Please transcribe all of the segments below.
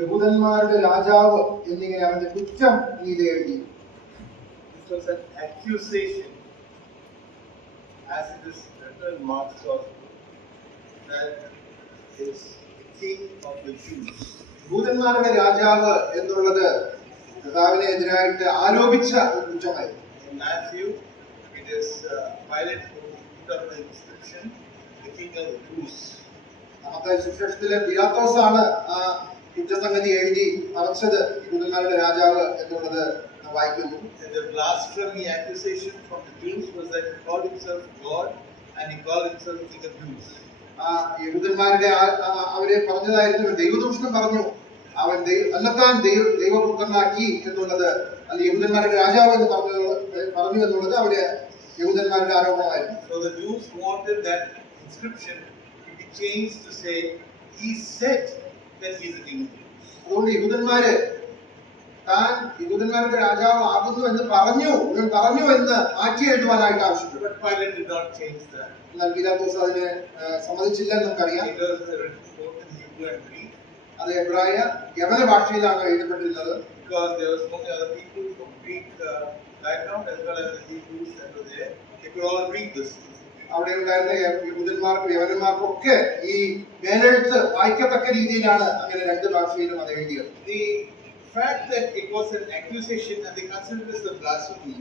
യഹൂദന്മാരുടെ രാജാവ് എന്നിങ്ങനെ അവന്റെ കുറ്റം ഗീത എഴുതി. This was an accusation, as it is written in Mark's Gospel, that is the king of the Jews. യഹൂദന്മാരുടെ രാജാവ് എന്നുള്ളത് കർത്താവിനെ എതിരായിട്ട് ആരോപിച്ച ഒരു കുറ്റമായിരുന്നു. In Matthew, it is Pilate who put up the inscription, the king of the Jews. നമ്മുടെ സുവിശേഷത്തിലെ പിലാത്തോസാണ് ആ കുറ്റസംഗതി എഴുതി മറച്ചത് യഹൂദന്മാരുടെ രാജാവ് എന്നുള്ളത് വായിക്കുന്നു. The blasphemy accusation from the Jews was that he called himself God and he called himself king of Jews. യഹൂദന്മാരുടെ അവരെ പറഞ്ഞതായിരുന്നു, ദൈവദൂഷണം പറഞ്ഞു, അവൻ തന്നെത്താൻ ദൈവപുത്രനാക്കി എന്നുള്ളത്, അല്ല യഹൂദന്മാരുടെ രാജാവ് എന്ന് പറഞ്ഞു എന്നുള്ളത് അവര് യഹൂദന്മാരുടെ ആരോപണമായിരുന്നു. So the Jews wanted that inscription to be changed to say, he said that he is the king of Jews. അതുകൊണ്ട് യഹൂദന്മാര് താൻ യഹൂദന്മാരുടെ രാജാവ് ആകുന്നു എന്ന് പറഞ്ഞു എന്ന് മാറ്റി എഴുതുവാനായിട്ട് ആവശ്യപ്പെട്ടു. But Pilate did not change that. എന്നാൽ പീലാത്തോസ് അതിന് സമ്മതിച്ചില്ലെന്ന് നമുക്കറിയാം. It was written both in Hebrew and Greek. അത് എബ്രായ യവന ഭാഷയിലാണ് എഴുതപ്പെട്ടിരുന്നത്. Because there were so many other people from Greek background as well as the Hebrews that were there, they could all read this. അവിടെ ഉണ്ടായിരുന്ന യഹൂദന്മാർക്കും യവനന്മാർക്കും ഒക്കെ ഈ മേലെഴുത്ത് വായിക്കത്തക്ക രീതിയിലാണ് അങ്ങനെ രണ്ട് ഭാഷയിലും അത് എഴുതിയത്. The fact that it was an accusation and they considered this a blasphemy,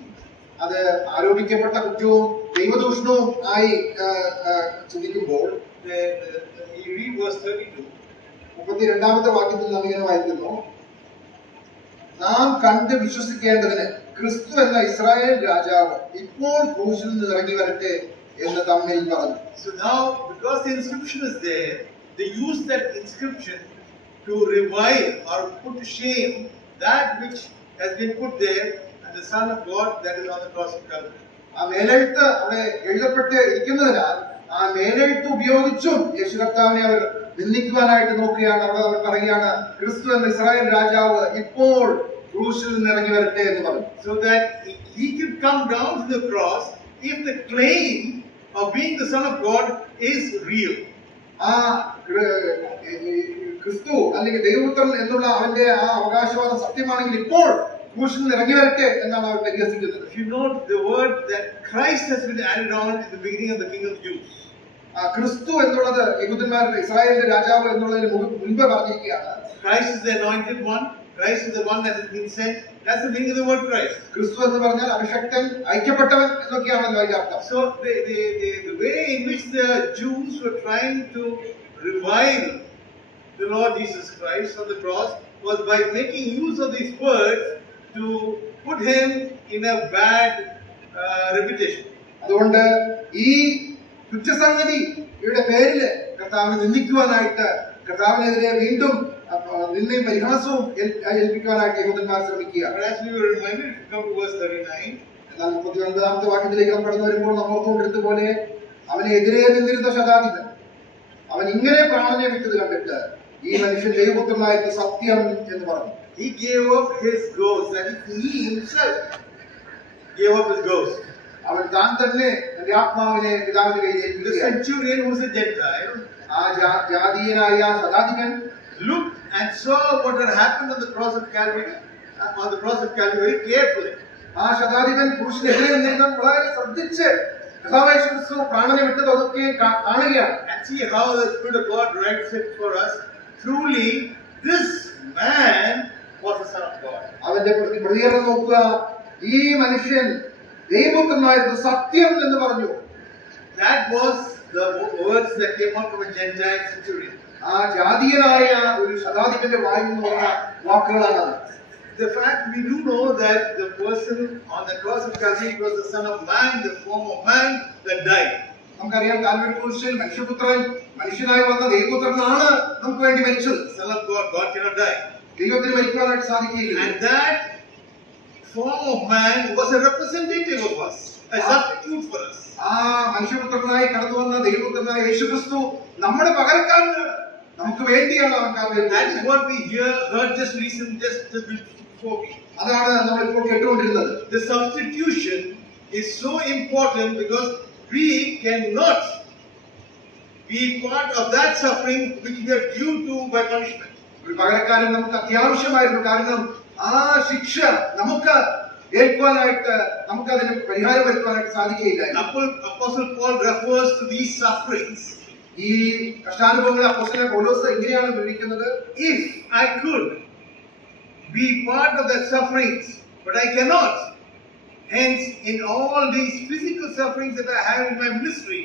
അത് ആരോപിക്കപ്പെട്ട കുറ്റവും ദൈവദൂഷണവും ആയി ചിന്തിക്കുമ്പോൾ you read verse 32. 32ാമത്തെ വാക്യത്തിൽ നാം ഇങ്ങനെ വായിക്കുന്നു, നാം കണ്ട് വിശ്വസിക്കേണ്ടതിന് ക്രിസ്തു എന്ന ഇസ്രായേൽ രാജാവ് ഇപ്പോൾ ക്രൂശിൽ നിന്ന് ഇറങ്ങി വരട്ടെ എന്ന് തമ്മിൽ പറഞ്ഞു. So now, because the inscription is there, they use that inscription to revile or put to shame that which has been put there and the Son of God that is on the cross of Calvary. ആ മേലെഴുത്ത് അവിടെ എഴുതപ്പെട്ട് ഇരിക്കുന്നതിനാൽ ആ മേലെഴുത്ത് ഉപയോഗിച്ചും യേശു കർത്താവിനെ അവർ നിന്ദിക്കുവാനായിട്ട് നോക്കുകയാണ്. അവിടെ അവർ പറയുകയാണ്, ക്രിസ്തു എന്ന ഇസ്രായേൽ രാജാവ് ഇപ്പോൾ ക്രൂശിൽ നിന്ന് ഇറങ്ങി വരട്ടെ എന്ന് പറഞ്ഞു. So that he could come down to the cross if the claim of being the Son of God is real. ആ ക്രിസ്തു അല്ലെങ്കിൽ ദൈവപുത്രൻ എന്നുള്ള അവന്റെ ആ അവകാശവാദം സത്യമാണെങ്കിൽ ഇപ്പോൾ ക്രൂശിൽ നിന്ന് ഇറങ്ങി വരട്ടെ എന്നാണ് അവർ പരിഹസിക്കുന്നത്. If you note the word that Christ has been added on in the beginning of the King of Jews. ക്രിസ്തു എന്നുള്ളത് യഹൂദന്മാരുടെ ഇസ്രായേലിന്റെ രാജാവ് എന്നുള്ളതിന് മുൻപ് പറഞ്ഞിരിക്കുകയാണ്. Christ is the anointed one. Christ is the one that has been sent. That's the meaning of the word Christ. ക്രിസ്തു എന്ന് പറഞ്ഞാൽ അഭിഷക്തൻ, അയക്കപ്പെട്ടവൻ എന്നൊക്കെയാണല്ലോ അതിന്റെ അർത്ഥം. So the way in which the Jews were trying to revile the Lord Jesus Christ on the cross was by making use of these words to put him in a bad reputation. അതുകൊണ്ട് ഈ കുറ്റസംഗതിയുടെ പേരിൽ കർത്താവിനെ നിന്ദിക്കുവാനായിട്ട്, കർത്താവിനെതിരെ വീണ്ടും നിന്ദയും പരിഹാസവും ഏൽപ്പിക്കുവാനായിട്ട് യഹൂദന്മാർ ശ്രമിക്കുക. As we were reminded, if you come to verse 39, എന്നാൽ 39ാമത്തെ വാക്യത്തിലേക്ക് നാം കടന്നു വരുമ്പോൾ നമ്മൾ ഓർത്തുകൊണ്ടിരുന്നതുപോലെ അവനെ എതിരെ നിന്നിരുന്ന ശതാധിപൻ അവൻ ഇങ്ങനെ പ്രാണനെ വിട്ടത് കണ്ടിട്ട് ഈ മനുഷ്യൻ ദൈവപുത്രനായിരുന്ന സത്യം എന്ന് പറഞ്ഞു. he gave up his ghost, that is, he himself gave up his ghost. അവൻ താൻ തന്നെ തന്റെ ആത്മാവിനെ പിതാവിന്റെ കയ്യിൽ The ഏൽപ്പിച്ചു. centurion, who was a Gentile, ആ ജാതീയനായ ശതാധിപൻ looked and saw what had happened on the cross of Calvary, very carefully. ആ ശതാധിപൻ ക്രൂശിനെതിരെ നിന്നിരുന്ന വളരെ ശ്രദ്ധിച്ച് കർത്താവായ യേശു പ്രാണനെ വിട്ടത് അതൊക്കെ കാണുകയാണ്. And see how the Spirit of God writes it for us. Truly, this man was the Son of God. അവന്റെ പ്രതികരണം നോക്കുക, ഈ മനുഷ്യൻ ദൈവപുത്രനായിരുന്നു സത്യം എന്ന് പറഞ്ഞു. That was the words that came out from a Gentile centurion. ആ ജാതീയനായ ഒരു ശതാധിപന്റെ വായിൽ നിന്ന് വന്ന വാക്കുകളാണ്. The fact we do know that the person on the cross of Calvary was the Son of Man, the form of man that died. നമുക്കറിയാം, Calvary ക്രൂശിൽ മനുഷ്യപുത്രൻ മനുഷ്യനായി വന്ന ദൈവപുത്രനാണ് നമുക്ക് വേണ്ടി മരിച്ചത്. Son of God, God cannot die. ദൈവത്തിന് മരിക്കുവാനായിട്ട് സാധിക്കില്ല. And that form of man was a representative of us, a substitute for us. ആ മനുഷ്യപുത്രനായി കടന്നു വന്ന ദൈവപുത്രനായ യേശുക്രിസ്തു നമ്മുടെ പകരക്കാരനാണ്, നമുക്ക് വേണ്ടിയാണ് അവൻ കാൽവരിയിൽ. That is what we heard just recently, just before me. അതാണ് നമ്മളിപ്പോൾ കേട്ടുകൊണ്ടിരുന്നത്. The substitution is so important because we cannot be part of that suffering which we are due to by punishment. ഒരു പകരക്കാരൻ നമുക്ക് അത്യാവശ്യമായിരുന്നു. കാരണം ആ ശിക്ഷ നമുക്ക് ഏൽക്കുവാനായിട്ട്, നമുക്കതിന് പരിഹാരം വരുത്തുവാനായിട്ട് സാധിക്കുകയില്ലായിരുന്നു. Apostle Paul refers to these sufferings. ഈ കഷ്ടാനുഭവങ്ങളെ അപ്പോസ്തലൻ പൗലോസ് ഇങ്ങനെയാണ് വിവരിക്കുന്നത്. If I could be part of that sufferings, but I cannot. Hence, in all these physical sufferings that I have in my ministry,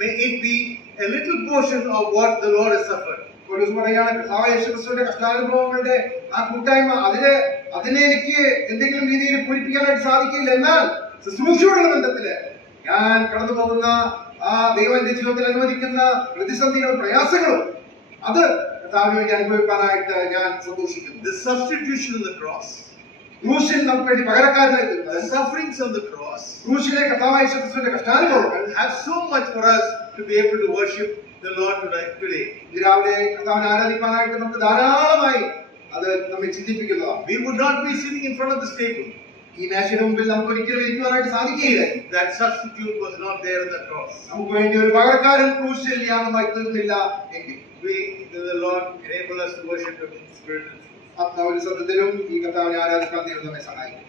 may it be a little portion of what the Lord has suffered. പൗലോസ് പറയുകയാണ്, കർത്താവായ യേശുക്രിസ്തുവിന്റെ കഷ്ടാനുഭവങ്ങളുടെ ആ കൂട്ടായ്മ അതിനെ എനിക്ക് എന്തെങ്കിലും രീതിയിൽ പൂരിപ്പിക്കാനായിട്ട് സാധിക്കില്ല. എന്നാൽ ശുശ്രൂഷയോടുള്ള ബന്ധത്തില് ഞാൻ കടന്നു പോകുന്ന ആ ദൈവം എന്റെ ജീവിതത്തിൽ അനുവദിക്കുന്ന പ്രതിസന്ധികളും പ്രയാസങ്ങളും അത് കർത്താവിന് വേണ്ടി അനുഭവിക്കാനായിട്ട് ഞാൻ സന്തോഷിക്കുന്നു. The substitution on the cross, ക്രൂശിൽ നമുക്ക് വേണ്ടി പകരക്കാരനായി തീർന്നത്, the sufferings on the cross ക്രൂശിലെ കർത്താവായ യേശുക്രിസ്തുവിന്റെ കഷ്ടാനുഭവങ്ങൾ have so much for us to be able to worship the Lord today. രാവിലെ കർത്താവിനെ ആരാധിക്കാനായിട്ട് നമുക്ക് ധാരാളമായി അത് നമ്മെ ചിന്തിപ്പിക്കുന്നതാണ്. We would not be sitting in front of this table. ഈ മേശയുടെ മുമ്പിൽ നമുക്ക് ഒരിക്കലും ഇരിക്കുവാനായിട്ട് സാധിക്കുകയില്ല. That substitute was not there on the cross. നമുക്ക് വേണ്ടി ഒരു പകരക്കാരൻ ക്രൂശിൽ യാഗമായി തീർന്നില്ല എങ്കിൽ The Lord enable us to worship Him in spirit and truth. ആത്മാവിലും സത്യത്തിലും ഈ കർത്താവിനെ ആരാധിക്കാൻ ദൈവം നമ്മെ സഹായിക്കും.